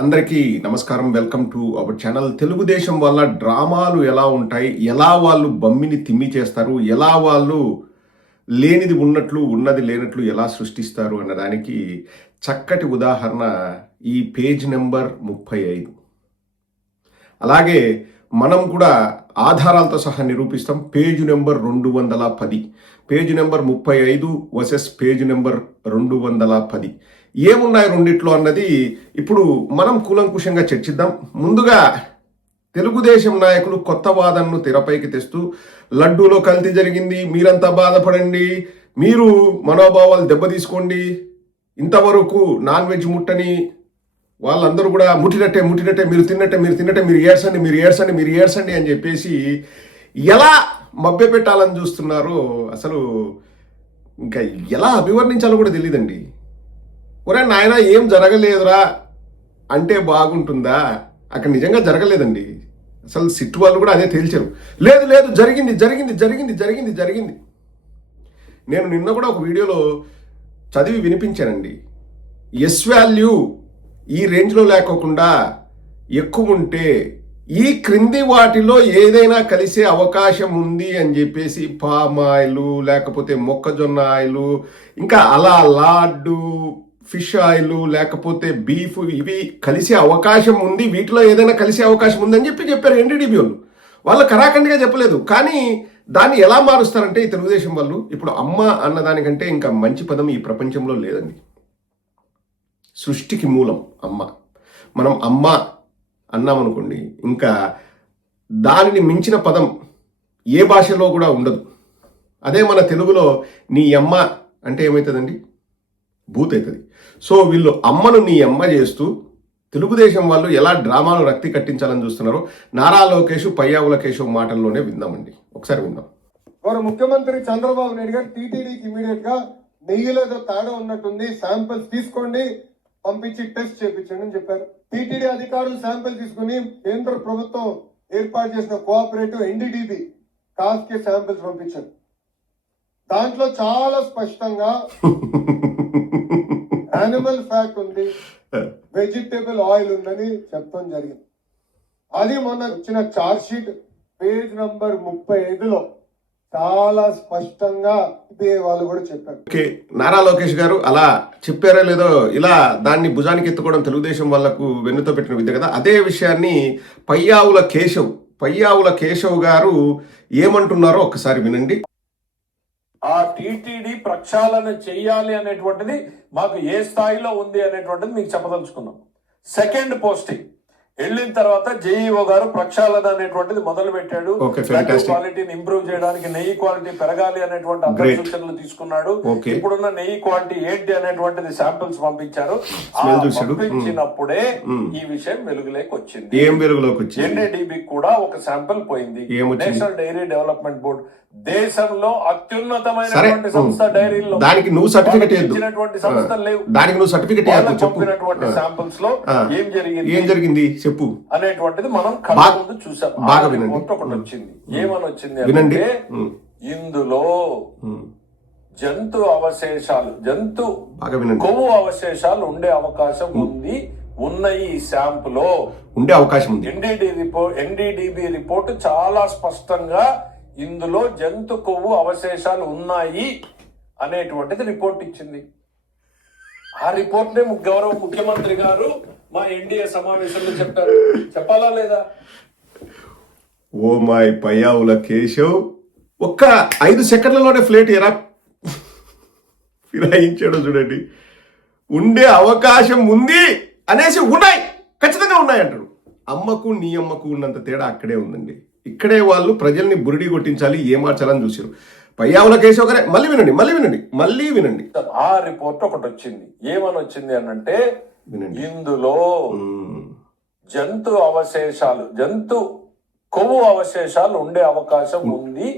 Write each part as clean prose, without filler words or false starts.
అందరికీ నమస్కారం. Welcome to our channel. Telugu Desam వల్ల డ్రామాలు ఎలా ఉంటాయి, ఎలా వాళ్ళు బమ్మిని తిమ్మి చేస్తారు, ఎలా వాళ్ళు లేనిది ఉన్నట్లు ఉన్నది లేనట్లు ఎలా సృష్టిస్తారు అన్నదానికి చక్కటి ఉదాహరణ ఈ పేజ్ నెంబర్ 35. అలాగే మనం కూడా ఆధారాలతో సహా నిరూపిస్తాం. Page number 210, page number 35 versus page number 210. ఏమున్నాయి రెండిట్లో అన్నది ఇప్పుడు మనం కూలంకుషంగా చర్చిద్దాం. ముందుగా తెలుగుదేశం నాయకులు కొత్త వాదనను తెరపైకి తెస్తూ లడ్డూలో కల్తీ జరిగింది, మీరంతా బాధపడండి, మీరు మనోభావాలు దెబ్బతీసుకోండి, ఇంతవరకు నాన్ వెజ్ ముట్టని వాళ్ళందరూ కూడా ముట్టినట్టే మీరు తిన్నట్టే మీరు ఏడ్చండి అని చెప్పేసి ఎలా మభ్యపెట్టాలని చూస్తున్నారో అసలు ఇంకా ఎలా అభివర్ణించాలో కూడా తెలియదండి. ఒరే నాయన ఏం జరగలేదురా అంటే బాగుంటుందా? అక్కడ నిజంగా జరగలేదండి. అసలు సిట్టు వాళ్ళు కూడా అదే తేల్చారు. లేదు జరిగింది. నేను నిన్న కూడా ఒక వీడియోలో చదివి వినిపించానండి. ఎస్ వాల్యూ ఈ రేంజ్లో లేకోకుండా ఎక్కువ ఉంటే ఈ క్రింది వాటిలో ఏదైనా కలిసే అవకాశం ఉంది అని చెప్పేసి పామ్ ఆయిల్, లేకపోతే మొక్కజొన్న ఆయిల్, ఇంకా అలా లాడ్డు, ఫిష్ ఆయిల్, లేకపోతే బీఫ్, ఇవి కలిసే అవకాశం ఉంది, వీటిలో ఏదైనా కలిసే అవకాశం ఉందని చెప్పారు ఎన్డీడీబీ వాళ్ళు. వాళ్ళు కరాఖండిగా చెప్పలేదు. కానీ దాన్ని ఎలా మారుస్తారంటే ఈ తెలుగుదేశం వాళ్ళు ఇప్పుడు అమ్మ అన్నదానికంటే ఇంకా మంచి పదం ఈ ప్రపంచంలో లేదండి. సృష్టికి మూలం అమ్మ. మనం అమ్మ అన్నామనుకోండి, ఇంకా దానిని మించిన పదం ఏ భాషలో కూడా ఉండదు. అదే మన తెలుగులో నీ అమ్మ అంటే ఏమవుతుందండి? భూత్ అవుతుంది. సో వీళ్ళు అమ్మను నీ అమ్మ చేస్తూ తెలుగుదేశం వాళ్ళు ఎలా డ్రామాలు రక్తి కట్టించాలని చూస్తున్నారో నారా లోకేష్, పయ్యావుల కేశవ్ మాటల్లోనే విందామండి. ఒకసారి విందాం. వారు ముఖ్యమంత్రి చంద్రబాబు నాయుడు గారు టీటీడీకి ఇమీడియట్ గా నెయ్యిలో తేడా ఉన్నట్టుంది, శాంపిల్స్ తీసుకోండి, పంపించి టెస్ట్ చేయించండి అని చెప్పారు. టీటీడీ అధికారులు శాంపిల్ తీసుకుని కేంద్ర ప్రభుత్వం ఏర్పాటు చేసిన కోఆపరేటివ్ ఎన్డీడీబీ కాస్ కి శాంపిల్స్ పంపించారు. దాంట్లో చాలా స్పష్టంగా యానిమల్ ఫ్యాట్ ఉంది, వెజిటేబుల్ ఆయిల్ ఉందని చెప్పడం జరిగింది. అది మొన్న వచ్చిన చార్జ్ షీట్ పేజ్ నంబర్ 35లో చాలా స్పష్టంగా వాళ్ళు కూడా చెప్పారు. ఓకే, నారా లోకేష్ గారు అలా చెప్పారో లేదో ఇలా దాన్ని భుజానికి ఎత్తుకోవడం తెలుగుదేశం వాళ్లకు వెన్నుతో పెట్టిన విద్య కదా. అదే విషయాన్ని పయ్యావుల కేశవ్ గారు ఏమంటున్నారో ఒకసారి వినండి. ఆ టీటీడీ ప్రక్షాళన చెయ్యాలి అనేటువంటిది మాకు ఏ స్థాయిలో ఉంది అనేటువంటిది మీకు చెప్పదలుచుకున్నాం. సెకండ్ పోస్టింగ్ వెళ్ళిన తర్వాత జేఈఓ గారు ప్రక్షాళన అనేటువంటిది మొదలు పెట్టాడు. క్వాలిటీని ఇంప్రూవ్ చేయడానికి నెయ్యి క్వాలిటీ పెరగాలి అనేటువంటి అందరి సూచనలు తీసుకున్నాడు. ఇప్పుడున్న నెయ్యి క్వాలిటీ ఏంటి అనేటువంటిది శాంపిల్స్ పంపించారు. పంపించినప్పుడే ఈ విషయం వెలుగులోకి వచ్చింది. ఎన్ఏడిబి కూడా ఒక శాంపిల్ పోయింది. నేషనల్ డైరీ డెవలప్మెంట్ బోర్డు దేశంలో అత్యున్నతమైనటువంటి సంస్థ, డైరీలో దానికి నువ్వు సర్టిఫికెట్ ఇచ్చినటువంటి సంస్థలు లేవు. దానికి నువ్వు సర్టిఫికెట్ పంపినటువంటి శాంపిల్స్ లో ఏం జరిగింది చెప్పు అనేటువంటిది మనం కళ్ళ ముందు చూసాం. బాగా వినండి. ఒకటి వచ్చింది, ఏమని వచ్చింది అంటే ఇందులో జంతు అవశేషాలు, జంతు కొవ్వు అవశేషాలు ఉండే అవకాశం ఉంది, ఉన్నాయి ఈ శాంపుల్ లో ఉండే అవకాశం ఉంది. ఎన్డీడీబీ రిపోర్ట్ చాలా స్పష్టంగా ఇందులో జంతు కొవ్వు అవశేషాలు ఉన్నాయి అనేటువంటిది రిపోర్ట్ ఇచ్చింది. ఆ రిపోర్ట్ నే గౌరవ ముఖ్యమంత్రి గారు మా ఎన్డీఏ సమావేశంలో చెప్పారు. చెప్పాలా లేదా? ఓ మై పయ్యావుల కేశవ్ ఒక్క 5 సెకండ్లలోనే ఫ్లేట్ ఎలా ఫిరాయించాడో చూడండి. ఉండే అవకాశం ఉంది అనేసి ఉన్నాయి, ఖచ్చితంగా ఉన్నాయి అంటాడు. అమ్మకు నీ అమ్మకు ఉన్నంత తేడా అక్కడే ఉందండి. ఇక్కడే వాళ్ళు ప్రజల్ని బురిడి కొట్టించాలి, ఏమార్చాలని చూసారు. పయ్యావుల కేశవ్ గారే మళ్ళీ వినండి. ఆ రిపోర్ట్ ఒకటి వచ్చింది, ఏమని వచ్చింది అనంటే ఇందులో జంతు అవశేషాలు, జంతు కొవ్వు అవశేషాలు ఉండే అవకాశం ఉంది,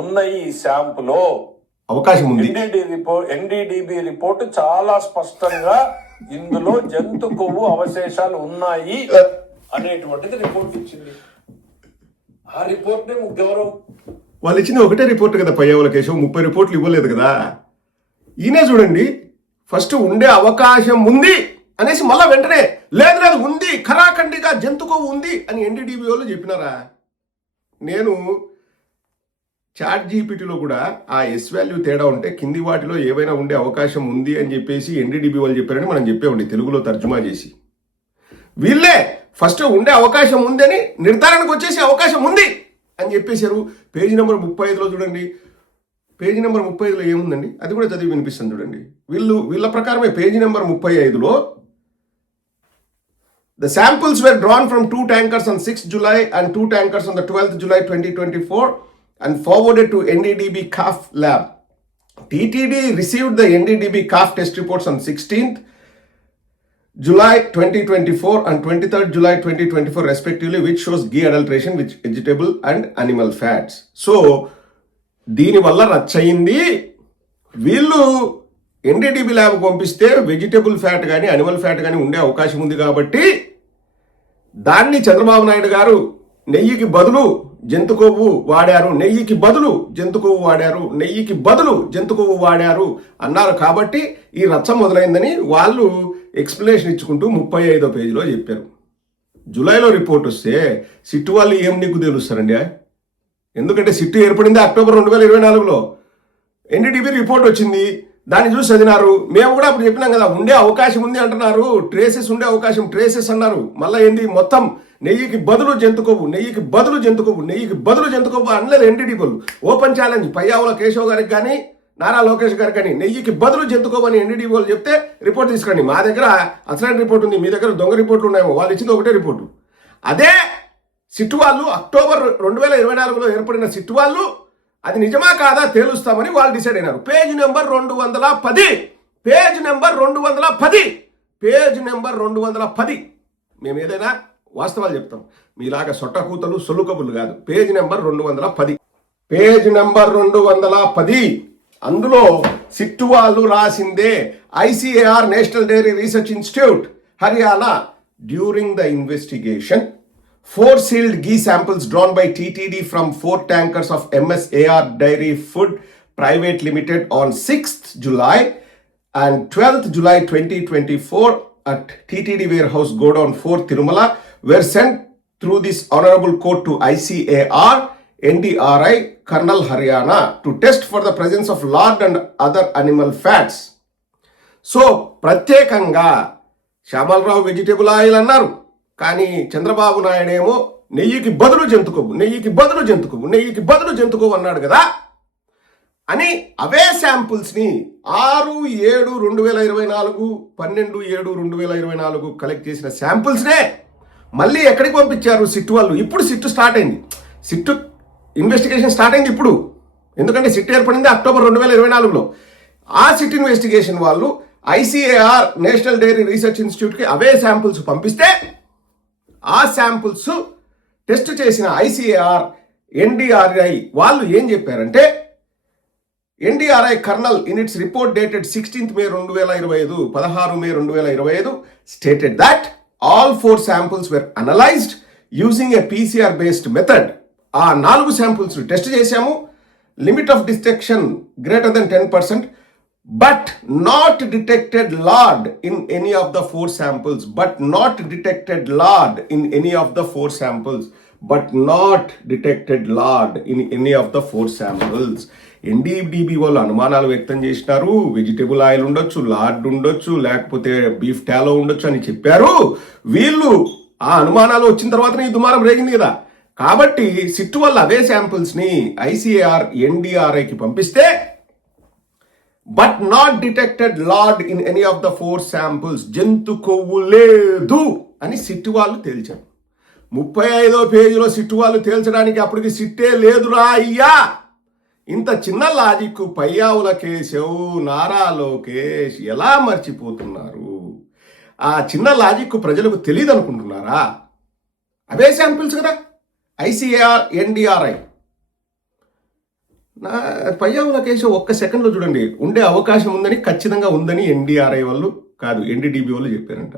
ఉన్నాయి ఈ శాంపుల్ లో అవకాశం ఉంది. ఎన్డీడీబీ రిపోర్ట్ చాలా స్పష్టంగా ఇందులో జంతు కొవ్వు అవశేషాలు ఉన్నాయి అనేటువంటిది రిపోర్ట్ ఇచ్చింది. ఆ రిపోర్ట్ నే గౌరవం వాళ్ళు ఇచ్చింది ఒకటే రిపోర్ట్ కదా పయ్యావుల కేశవ్, 30 రిపోర్ట్లు ఇవ్వలేదు కదా. ఈయనే చూడండి, ఫస్ట్ ఉండే అవకాశం ఉంది అనేసి మళ్ళా వెంటనే లేదు లేదు ఉంది ఖరాఖండిగా జంతుకోవు ఉంది అని ఎన్డీడీబీ వాళ్ళు చెప్పినారా? నేను చాట్ జీపీటీలో కూడా ఆ ఎస్ వాల్యూ తేడా ఉంటే కింది వాటిలో ఏవైనా ఉండే అవకాశం ఉంది అని చెప్పేసి ఎన్డీడీబీ వాళ్ళు చెప్పారని మనం చెప్పేవండి తెలుగులో తర్జుమా చేసి. వీళ్ళే ఫస్ట్ ఉండే అవకాశం ఉందని నిర్ధారణకు వచ్చేసి అవకాశం ఉంది అని చెప్పేశారు. పేజీ నెంబర్ 35లో చూడండి, పేజీ నెంబర్ 35లో ఏముందండి అది కూడా చదివి వినిపిస్తుంది చూడండి. వీళ్ళ ప్రకారమే పేజీ నెంబర్ 35లో the samples were drawn from 2 tankers on 6th July and 2 tankers on the 12th July 2024 and forwarded to NDDB CAF lab. TTD received the NDDB CAF test reports on 16th July 2024 and 23rd July 2024 respectively, which shows ghee adulteration with vegetable and animal fats. So దీని వల్ల రచ్చయింది. వీళ్ళు NDDB lab పంపిస్తే vegetable fat కానీ animal fat కానీ ఉండే అవకాశం ఉంది కాబట్టి దాన్ని చంద్రబాబు నాయుడు గారు నెయ్యికి బదులు జంతు కొవ్వు వాడారు, నెయ్యికి బదులు జంతు కొవ్వు వాడారు, నెయ్యికి బదులు జంతు కొవ్వు వాడారు అన్నారు. కాబట్టి ఈ రచ్చ మొదలైందని వాళ్ళు ఎక్స్ప్లెనేషన్ ఇచ్చుకుంటూ 35వ పేజీలో చెప్పారు. జూలైలో రిపోర్ట్ వస్తే సిట్టు వాళ్ళు ఏం నీకు తెలుస్తారండి? ఎందుకంటే సిట్టు ఏర్పడింది అక్టోబర్ 2024లో. ఎన్డీడీబీ రిపోర్ట్ వచ్చింది, దాన్ని చూసి చదివినారు. మేము కూడా అప్పుడు చెప్పినాం కదా ఉండే అవకాశం ఉంది అంటున్నారు, ట్రేసెస్ ఉండే అవకాశం ట్రేసెస్ అన్నారు. మళ్ళీ ఏంది మొత్తం నెయ్యికి బదులు జంతుకోవు, నెయ్యికి బదులు జంతుకోవు, నెయ్యికి బదులు జంతుకోవు అనలేదు ఎన్డీడీబీ వాళ్ళు. ఓపెన్ ఛాలెంజ్ పయ్యావుల కేశవ్ గారికి కానీ నారా లోకేష్ గారికి కానీ నెయ్యికి బదులు జంతుకోవు అని ఎన్డీడీబీ వాళ్ళు చెప్తే రిపోర్ట్ తీసుకురండి. మా దగ్గర అసలైన రిపోర్ట్ ఉంది, మీ దగ్గర దొంగ రిపోర్ట్లు ఉన్నాయేమో. వాళ్ళు ఇచ్చింది ఒకటే రిపోర్టు. అదే సిట్టు వాళ్ళు అక్టోబర్ 2024లో ఏర్పడిన సిట్టు వాళ్ళు అది నిజమా కాదా తేలుస్తామని వాళ్ళు డిసైడ్ అయినారు. Page number 210, page number 210, page number 210. మేము ఏదైనా వాస్తవాలు చెప్తాం, మీలాగా సొట్టకూతలు సొల్లుకబులు కాదు. Page number 210, page number 210. అందులో సిట్టు వాళ్ళు రాసిందే ICAR national dairy research institute Haryana during the investigation 4 sealed ghee samples drawn by TTD from 4 tankers of MSAR Dairy Food Private Limited on 6th July and 12th July 2024 at TTD Warehouse Godown 4 Tirumala were sent through this honorable court to ICAR NDRI Karnal Haryana to test for the presence of lard and other animal fats. So ప్రత్యేకంగా Shyamalarao vegetable oil అన్నారు, కానీ చంద్రబాబు నాయుడేమో నెయ్యికి బదులు జంతుకోవు, నెయ్యికి బదులు జంతుకోవు, నెయ్యికి బదులు జంతుకోవు అన్నాడు కదా అని అవే శాంపుల్స్ని 6/7/2024 12/7/2024 collect చేసిన శాంపుల్స్నే మళ్ళీ ఎక్కడికి పంపించారు సిట్టు వాళ్ళు. ఇప్పుడు సిట్టు స్టార్ట్ అయింది, సిట్టు ఇన్వెస్టిగేషన్ స్టార్ట్ అయింది ఇప్పుడు. ఎందుకంటే సిట్టు ఏర్పడింది అక్టోబర్ 2024లో. ఆ సిట్ ఇన్వెస్టిగేషన్ వాళ్ళు ICAR నేషనల్ డైరీ రీసెర్చ్ ఇన్స్టిట్యూట్కి అవే శాంపుల్స్ పంపిస్తే ఆ శాంపుల్స్ టెస్ట్ చేసిన ICAR NDRI వాళ్ళు ఏం చెప్పారంటే, NDRI colonel in it's report dated 16th May 2025 16 May 2025 stated that all 4 samples were analyzed using a PCR based method. ఆ 4 samples test చేశాము, limit of detection greater than 10%, but not detected lard in any of the 4 samples, but not detected lard in any of the 4 samples, but not detected lard in any of the 4 samples. NDDB వాళ్ళు అనుమానాలు వ్యక్తం చేసినారు, vegetable oil ఉండొచ్చు, lord ఉండొచ్చు, లేకపోతే beef టాలో ఉండొచ్చు అని చెప్పారు. వీళ్ళు ఆ అనుమానాలు వచ్చిన తర్వాతనే ఈ దుమారం రేగింది కదా. కాబట్టి సిట్టు వల్ల అవే శాంపుల్స్ని ICAR NDRIకి పంపిస్తే but not detected lord in any of the 4 samples, జంతు కొవ్వు లేదు అని సిట్టు వాళ్ళు తేల్చారు. 35వ పేజీలో సిట్టు వాళ్ళు తేల్చడానికి అప్పటికి సిట్టే లేదురా అయ్యా. ఇంత చిన్న లాజిక్ పయ్యావుల కేశవ్, నారా లోకేష్ ఎలా మర్చిపోతున్నారు? ఆ చిన్న లాజిక్ ప్రజలకు తెలియదు అనుకుంటున్నారా? అవే శాంపిల్స్ కదా ICAR NDRI. నా పయ్యావుల కేశవ్ ఒక్క సెకండ్లో చూడండి, ఉండే అవకాశం ఉందని ఖచ్చితంగా ఉందని NDRI వాళ్ళు కాదు NDDB వాళ్ళు చెప్పారంట.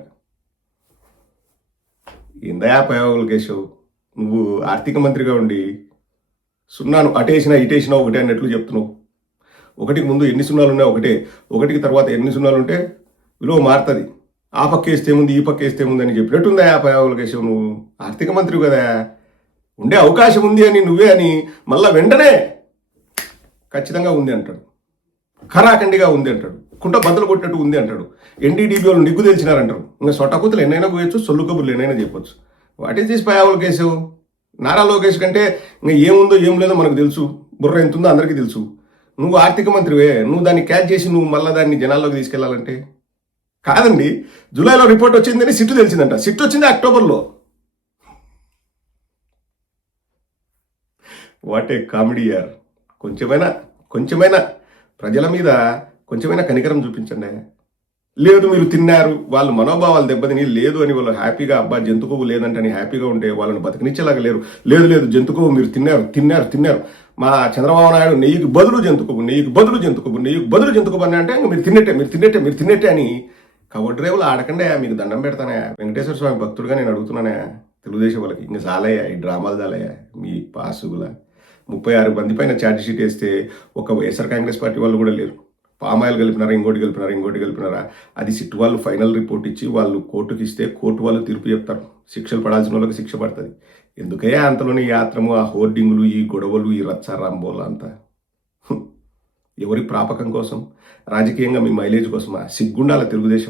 ఏందయా పయ్యావుల కేశవ్, నువ్వు ఆర్థిక మంత్రిగా ఉండి సున్నాను అటేసినా ఇటేసినా ఒకటే అన్నట్లు చెప్తున్నావు. ఒకటికి ముందు ఎన్ని సున్నాలు ఉన్నాయి ఒకటే, ఒకటికి తర్వాత ఎన్ని సున్నాలు ఉంటే విలువ మారుతుంది. ఆ పక్క వేస్తే ఏముంది ఈ పక్క వేస్తే ఏముంది అని చెప్పినట్టుందా ఆ పయావుల కేశవ్? నువ్వు ఆర్థిక మంత్రి కదా, ఉండే అవకాశం ఉంది అని నువ్వే అని మళ్ళా వెంటనే ఖచ్చితంగా ఉంది అంటాడు, ఖరాఖండిగా ఉంది అంటాడు, కుంట బద్దలు కొట్టినట్టు ఉంది అంటాడు, ఎన్డీడీబీ వాళ్ళు నిగ్గు తెలిసినారంటారు. ఇంకా సొట్టకూతులు ఎన్నైనా పోయొచ్చు, సొల్లు కబుర్లు ఎన్నైనా చెప్పొచ్చు. What is this Payyavula Keshav? Nara Lokesh కంటే ఇంకా ఏముందో ఏం లేదో మనకు తెలుసు, బుర్ర ఎంత ఉందో అందరికీ తెలుసు. నువ్వు ఆర్థిక మంత్రివే, నువ్వు దాన్ని క్యాచ్ చేసి నువ్వు మళ్ళీ దాన్ని జనాల్లోకి తీసుకెళ్లాలంటే కాదండి. జూలైలో రిపోర్ట్ వచ్చిందని సిట్టు తెలిసిందంట, సిట్టు వచ్చింది అక్టోబర్లో. వాట్ ఏ కామెడీ యార్. కొంచెమైనా ప్రజల మీద కొంచెమైనా కనికరం చూపించండి. లేదు మీరు తిన్నారు, వాళ్ళు మనోభావాలు దెబ్బతిని లేదు అని వాళ్ళు హ్యాపీగా అబ్బా జంతు కొవ్వు లేదంటని హ్యాపీగా ఉంటే వాళ్ళని బతికినిచ్చేలాగా లేరు. లేదు జంతు కొవ్వు మీరు తిన్నారు. మా చంద్రబాబు నాయుడు నెయ్యికి బదులు జంతు కొవ్వు అని అంటే ఇంక మీరు తిన్నట్టే అని కబడ్డీ రేవులు ఆడకండి. మీకు దండం పెడతానే, వెంకటేశ్వర స్వామి భక్తుడుగా నేను అడుగుతున్నానే తెలుగుదేశం వాళ్ళకి. ఇంక చాలయ్యా ఈ డ్రామాలు చాలయ్యా మీ పాసుగుల. 36 మంది పైన ఛార్జ్ షీట్ వేస్తే ఒక వైఎస్ఆర్ కాంగ్రెస్ పార్టీ వాళ్ళు కూడా లేరు. పామాయిల్ కలిపినారా, ఇంకోటి కలిపినారా, అది సిట్ వాళ్ళు ఫైనల్ రిపోర్ట్ ఇచ్చి వాళ్ళు కోర్టుకి ఇస్తే కోర్టు వాళ్ళు తీర్పు చెప్తారు. శిక్షలు పడాల్సిన వాళ్ళకి శిక్ష పడుతుంది. ఎందుకయ్యా అంతలోని యాత్రము, ఆ హోర్డింగులు, ఈ గొడవలు, ఈ రచ్చారాంబోలు అంతా ఎవరి ప్రాపకం కోసం? రాజకీయంగా మీ మైలేజ్ కోసమా? సిగ్గుండాల తెలుగుదేశం.